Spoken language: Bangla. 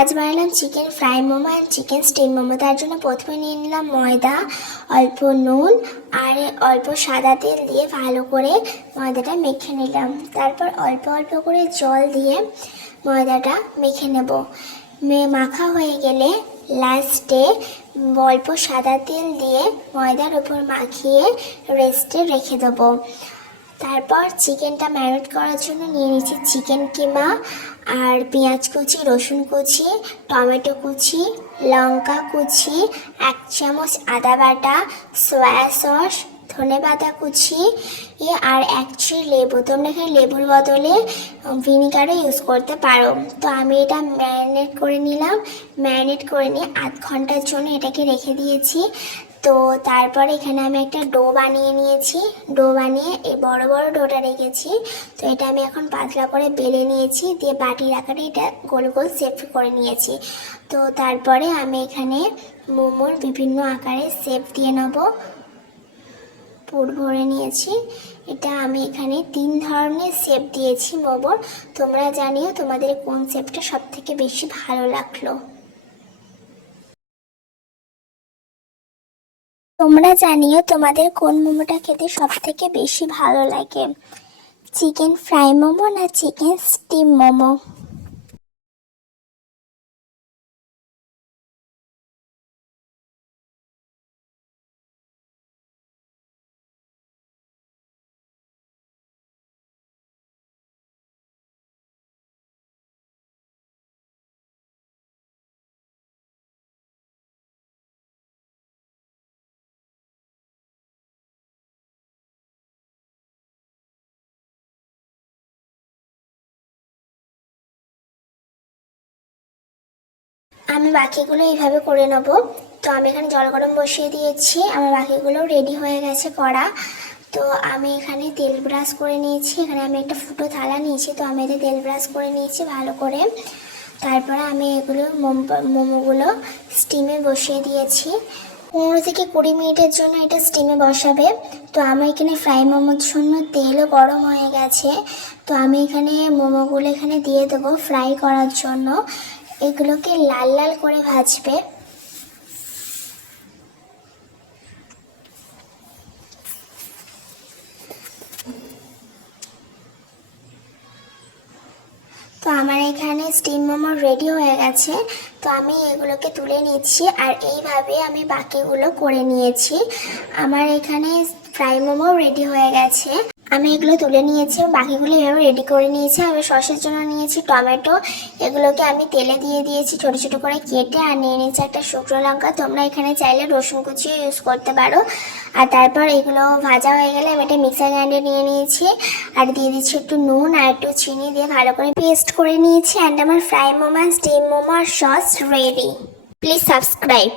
আজ বানালাম chicken fry momo and chicken steam momo. তার জন্য প্রথমে নিয়ে নিলাম ময়দা, অল্প নুন আর অল্প সাদা তেল দিয়ে ভালো করে ময়দাটা মেখে নিলাম। তারপর অল্প অল্প করে জল দিয়ে ময়দাটা মেখে নেব। মে মাখা হয়ে গেলে লাস্টে অল্প সাদা তেল দিয়ে ময়দার উপর মাখিয়ে রেস্টে রেখে দেবো। তারপর চিকেনটা ম্যারিনেট করার জন্য নিয়ে নিচ্ছি চিকেন কিমা আর পেঁয়াজ কুচি, রসুন কুচি, টমেটো কুচি, লঙ্কা কুচি, এক চামচ আদা বাটা, সয়া সস, ধনে পাতা কুচি আর এক ট্রি লেবু। তোমরা এখানে লেবুর বদলে ভিনিগারও ইউজ করতে পারো। তো আমি এটা ম্যারিনেট করে নিলাম। ম্যারিনেট করে নিয়ে আধ ঘণ্টার জন্য এটাকে রেখে দিয়েছি। তো তারপর এখানে আমি একটা ডো বানিয়ে নিয়েছি। ডো বানিয়ে এই বড় বড় ডোটা রেখেছি। তো এটা আমি এখন পাতলা করে বেলে নিয়েছি। দিয়ে বাটির আকারে এটা গোল গোল সেপ করে নিয়েছি। তো তারপরে আমি এখানে মোমোর বিভিন্ন আকারে সেপ দিয়ে নেব। পুর ভরে নিয়েছি। এটা আমি এখানে তিন ধরনের শেপ দিয়েছি মোমোর। তোমরা জানিও তোমাদের কোন শেপটা সব থেকে বেশি ভালো লাগল। তোমরা জানিও তোমাদের কোন মোমোটা খেতে সব থেকে বেশি ভালো লাগে? চিকেন ফ্রাই মোমো না চিকেন স্টিম মোমো? আমি বাকিগুলো এইভাবে করে নেব। তো আমি এখানে জল গরম বসিয়ে দিয়েছি। আমার বাকিগুলো রেডি হয়ে গেছে করা। তো আমি এখানে তেল ব্রাশ করে নিয়েছি। এখানে আমি একটা ফুটো থালা নিয়েছি। তো আমি এতে তেল ব্রাশ করে নিয়েছি ভালো করে। তারপরে আমি এগুলো মোম- মোমোগুলো স্টিমে বসিয়ে দিয়েছি। পনেরো থেকে কুড়ি মিনিটের জন্য এটা স্টিমে বসাবে। তো আমার এখানে ফ্রাই মোমোর জন্য তেলও গরম হয়ে গেছে। তো আমি এখানে মোমোগুলো এখানে দিয়ে দেবো ফ্রাই করার জন্য। এগুলোকে লাল লাল করে ভাজবে। তো আমার এখানে স্টিম মোমো রেডি হয়ে গেছে। তো আমি এগুলোকে তুলে নিচ্ছি আর এইভাবে আমি বাকিগুলো করে নিয়েছি। আমার এখানে ফ্রাই মোমো রেডি হয়ে গেছে। আমি এগুলো তুলে নিয়েছি বাকিগুলো এভাবে রেডি করে নিয়েছি। আমি সসের জন্য নিয়েছি টমেটো। এগুলোকে আমি তেলে দিয়ে দিয়েছি ছোট ছোট করে কেটে আর নিয়ে নিয়েছি একটা শুকনো লঙ্কা। তোমরা এখানে চাইলে রসুন কুচিও ইউজ করতে পারো। আর তারপর এগুলো ভাজা হয়ে গেলে আমি একটা মিক্সার গ্রাইন্ডে নিয়ে নিয়েছি। আর দিয়ে দিচ্ছি একটু নুন আর একটু চিনি দিয়ে ভালো করে পেস্ট করে নিয়েছি। অ্যান্ড আমার ফ্রাই মোমো স্টিম মোমো আর সস রেডি প্লিজ সাবস্ক্রাইব